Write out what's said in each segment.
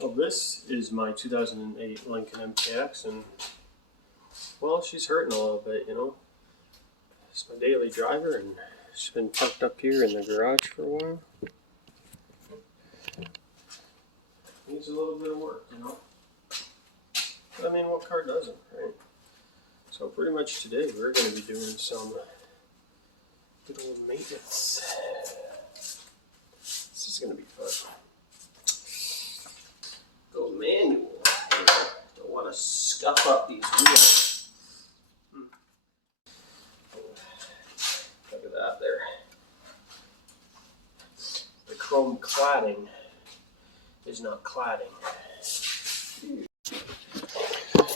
Well, this is my 2008 Lincoln MKX, and well, she's hurting a little bit, you know. It's my daily driver, and she's been parked up here in the garage for a while. Needs a little bit of work, you know. But I mean, what car doesn't, right? So pretty much today we're going to be doing some good old maintenance. This is going to be fun. Go manual. You know, don't want to scuff up these wheels. Look at that there. The chrome cladding is not cladding.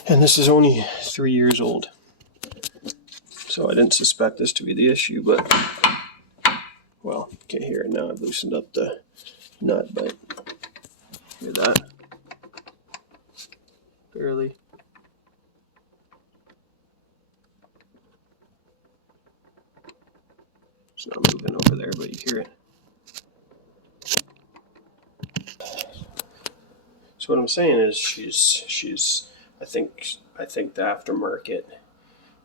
And this is only 3 years old. So I didn't suspect this to be the issue, but well, you can't hear it now. I've loosened up the nut, but hear that? Barely. It's not moving over there, but you hear it. So what I'm saying is she's I think the aftermarket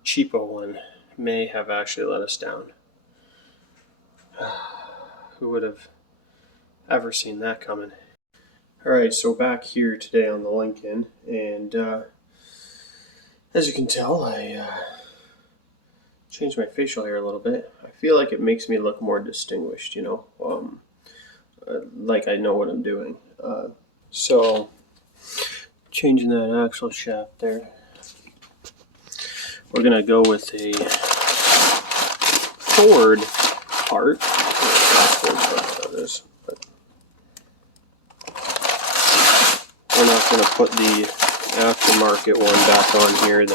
cheapo one may have actually let us down. Who would have ever seen that coming? Alright, so back here today on the Lincoln, and as you can tell, I changed my facial hair a little bit. I feel like it makes me look more distinguished, you know, like I know what I'm doing. So, changing that axle shaft there. We're going to go with a Ford part. We're not going to put the aftermarket one back on here. What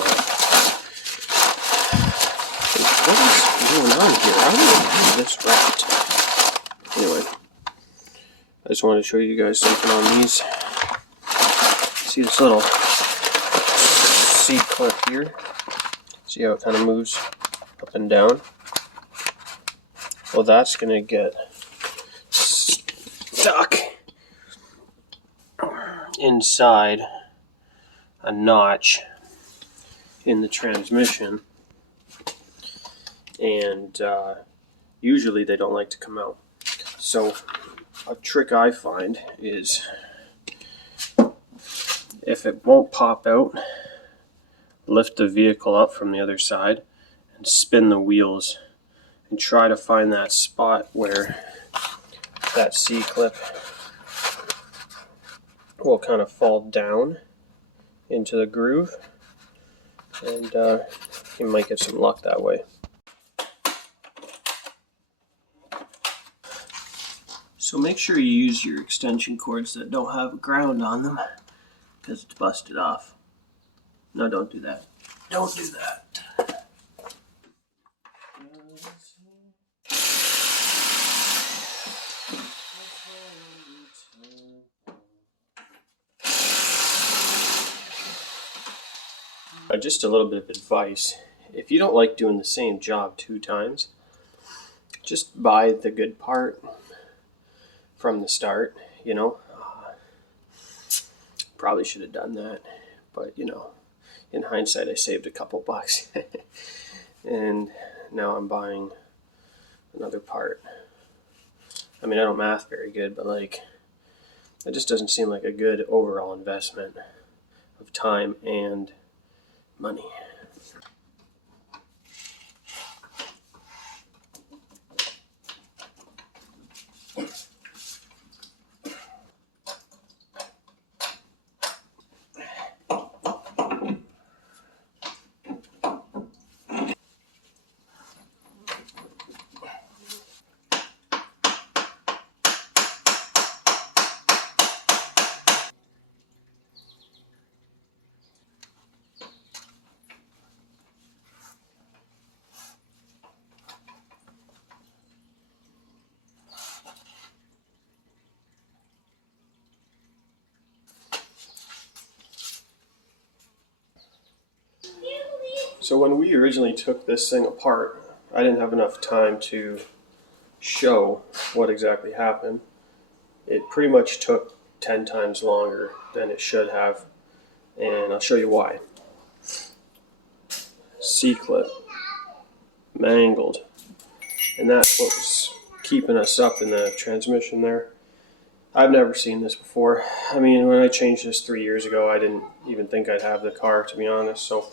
is going on here? How do I do this right? Anyway, I just wanted to show you guys something on these. See this little C-clip here? See how it kind of moves up and down? Well, that's going to get stuck inside a notch in the transmission, and usually they don't like to come out. So a trick I find is, if it won't pop out, lift the vehicle up from the other side and spin the wheels and try to find that spot where that C-clip will kind of fall down into the groove, and you might get some luck that way. So make sure you use your extension cords that don't have a ground on them, because it's busted off. No, don't do that. Don't do that. Just a little bit of advice. If you don't like doing the same job 2 times, just buy the good part from the start, you know. Probably should have done that, but you know, in hindsight I saved a couple bucks. And now I'm buying another part. I mean, I don't math very good, but like, it just doesn't seem like a good overall investment of time and money. So when we originally took this thing apart, I didn't have enough time to show what exactly happened. It pretty much took 10 times longer than it should have, and I'll show you why. C-clip, mangled, and that's what was keeping us up in the transmission there. I've never seen this before. I mean, when I changed this 3 years ago, I didn't even think I'd have the car, to be honest, so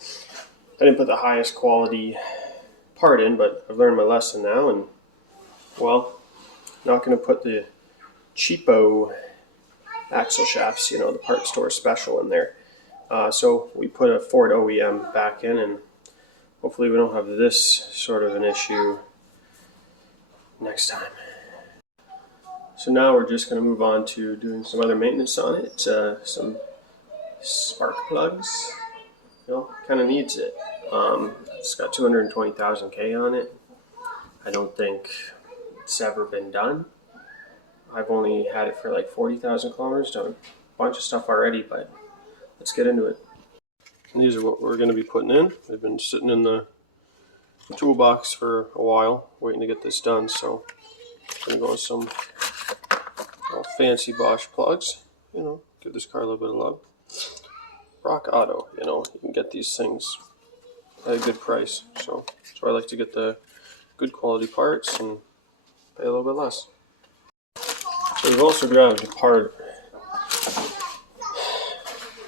I didn't put the highest quality part in, but I've learned my lesson now, and well, not going to put the cheapo axle shafts, you know, the part store special in there. So we put a Ford OEM back in, and hopefully we don't have this sort of an issue next time. So now we're just going to move on to doing some other maintenance on it. Some spark plugs. You know, kind of needs it. It's got 220,000 K on it. I don't think it's ever been done. I've only had it for like 40,000 kilometers, done a bunch of stuff already, but let's get into it. And these are what we're going to be putting in. They've been sitting in the toolbox for a while, waiting to get this done, so I'm going to go with some fancy Bosch plugs, you know, give this car a little bit of love. Rock Auto, you know, you can get these things at a good price, so that's why I like to get the good quality parts and pay a little bit less. So we've also grabbed a part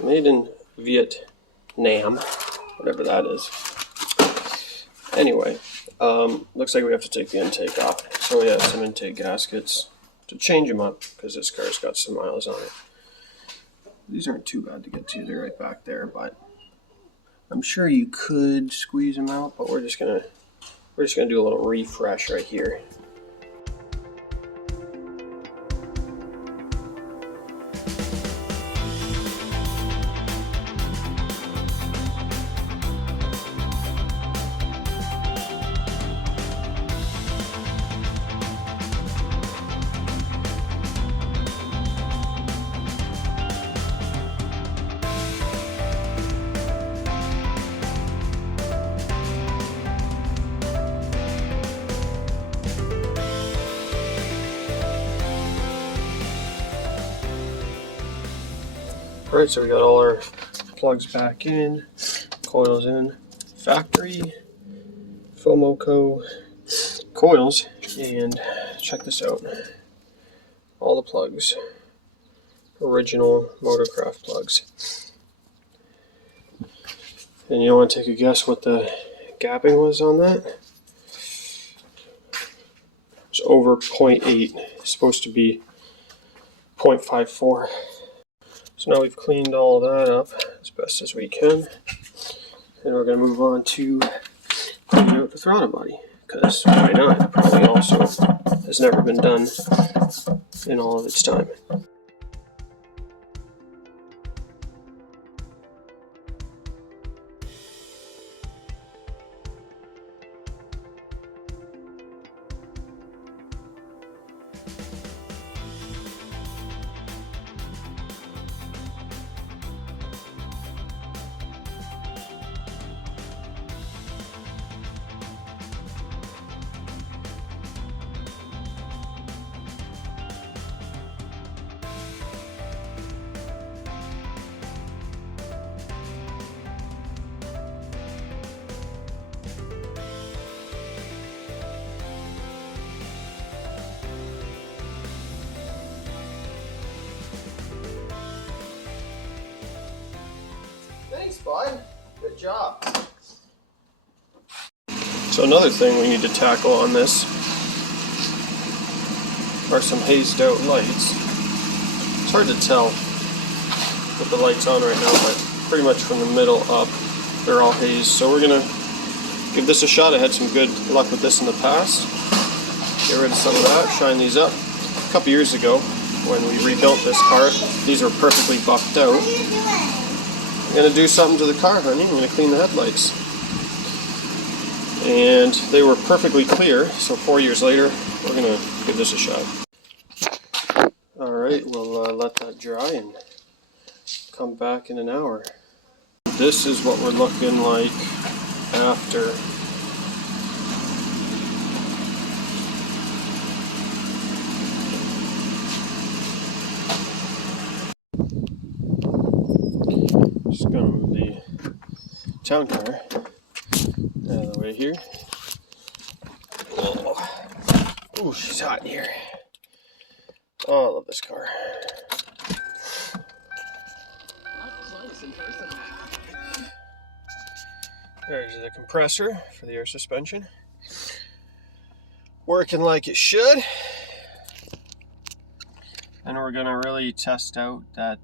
made in Vietnam, whatever that is. Anyway, looks like we have to take the intake off, so we have some intake gaskets to change them up because this car's got some miles on it. These aren't too bad to get to, they're right back there, but I'm sure you could squeeze them out, but we're just gonna do a little refresh right here. Alright, so we got all our plugs back in, coils in, factory, Fomoco coils, and check this out. All the plugs, original Motorcraft plugs. And you want to take a guess what the gapping was on that? It's over 0.8, it's supposed to be 0.54. So now we've cleaned all that up as best as we can, and we're going to move on to cleaning out the throttle body, because why not? It probably also has never been done in all of its time. Thanks, bud. Good job. So another thing we need to tackle on this are some hazed out lights. It's hard to tell with the lights on right now, but pretty much from the middle up, they're all hazed. So we're gonna give this a shot. I had some good luck with this in the past. Get rid of some of that, shine these up. A couple years ago, when we rebuilt this car, these were perfectly buffed out. I'm going to do something to the car, honey. I'm going to clean the headlights. And they were perfectly clear, so 4 years later, we're going to give this a shot. Alright, we'll let that dry and come back in an hour. This is what we're looking like after. gonna move the town car out of the way here. Oh, she's hot in here. Oh, I love this car. There's the compressor for the air suspension. Working like it should. And we're gonna really test out that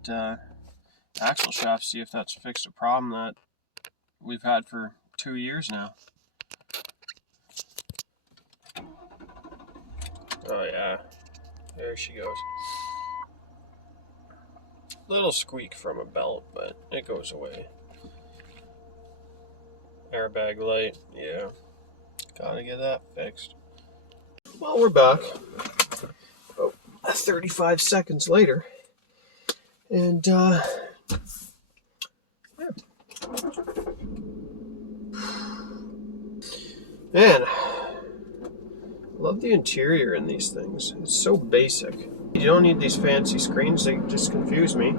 axle shaft, see if that's fixed a problem that we've had for 2 years now. Oh yeah, there she goes. Little squeak from a belt, but it goes away. Airbag light, yeah, gotta get that fixed. Well, we're back about 35 seconds later, and yeah. Man, I love the interior in these things. It's so basic. You don't need these fancy screens, they just confuse me.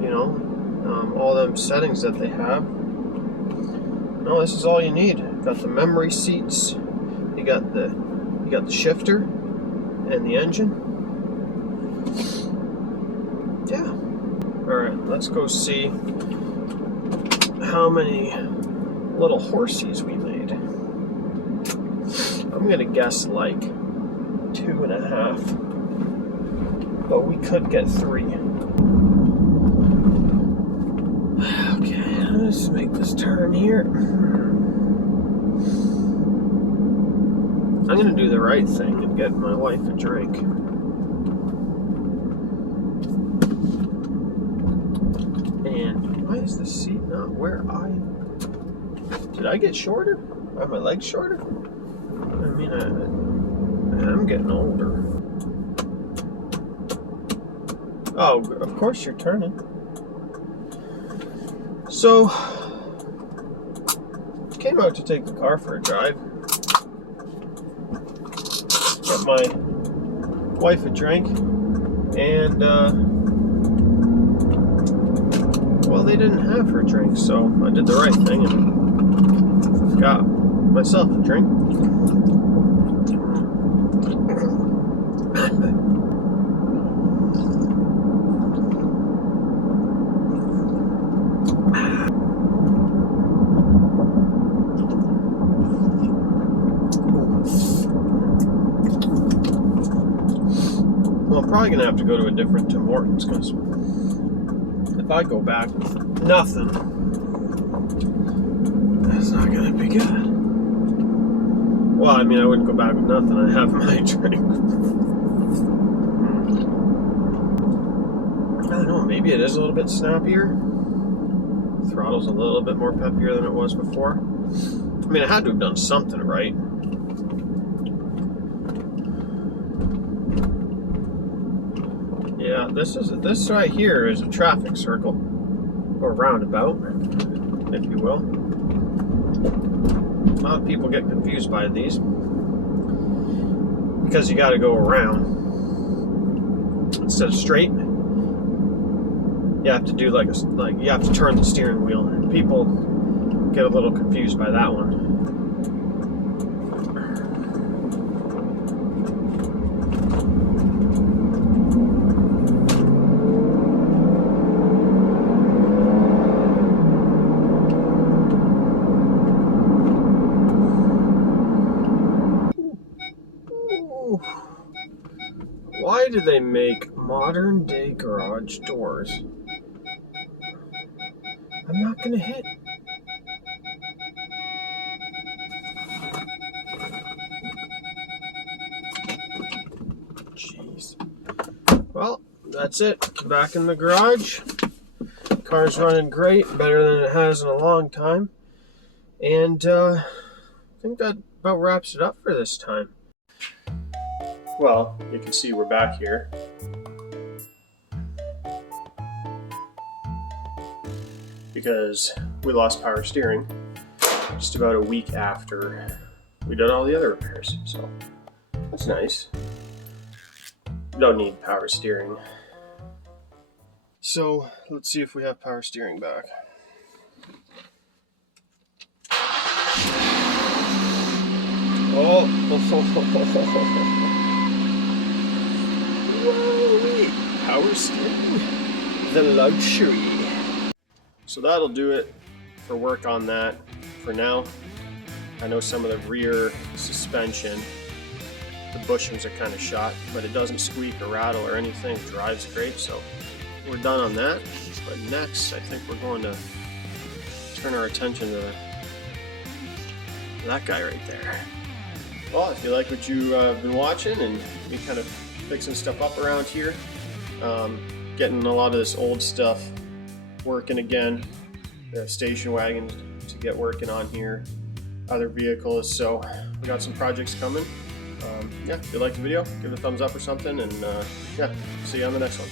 You know, all them settings that they have. No, this is all you need. Got the memory seats, you got the shifter and the engine. Yeah. Alright, let's go see how many little horsies we made. I'm gonna guess like 2.5, but we could get 3. Okay, let's make this turn here. I'm gonna do the right thing and get my wife a drink. And why is the seat not where did I get shorter? Are my legs shorter? I mean, I'm getting older. Oh, of course you're turning. So, came out to take the car for a drive. Get my wife a drink, and well, they didn't have her drink, so I did the right thing and got myself a drink. Well, I'm probably gonna have to go to a different Tim Hortons, because if I go back with nothing, that's not gonna be good. Well, I mean, I wouldn't go back with nothing. I'd have my drink. I don't know, maybe it is a little bit snappier. Throttle's a little bit more peppier than it was before. I mean, I had to have done something right. Yeah, this right here is a traffic circle, or roundabout, if you will. A lot of people get confused by these because you got to go around instead of straight. You have to do like you have to turn the steering wheel, and people get a little confused by that one. Why do they make modern day garage doors? I'm not gonna hit. Jeez. Well, that's it. Back in the garage. Car's running great, better than it has in a long time. And I think that about wraps it up for this time. Well, you can see we're back here. Because we lost power steering just about a week after we did all the other repairs, so that's nice. Don't need power steering So let's see if we have power steering back. Oh, whoa, power steering, the luxury. So that'll do it for work on that for now. I know some of the rear suspension, the bushings are kind of shot, but it doesn't squeak or rattle or anything. It drives great, so we're done on that. But next, I think we're going to turn our attention to that guy right there. Well, if you like what you've been watching and me kind of fixing stuff up around here, getting a lot of this old stuff working again, the station wagon to get working on here, other vehicles, so we got some projects coming. Yeah, if you like the video, give it a thumbs up or something, and yeah, see you on the next one.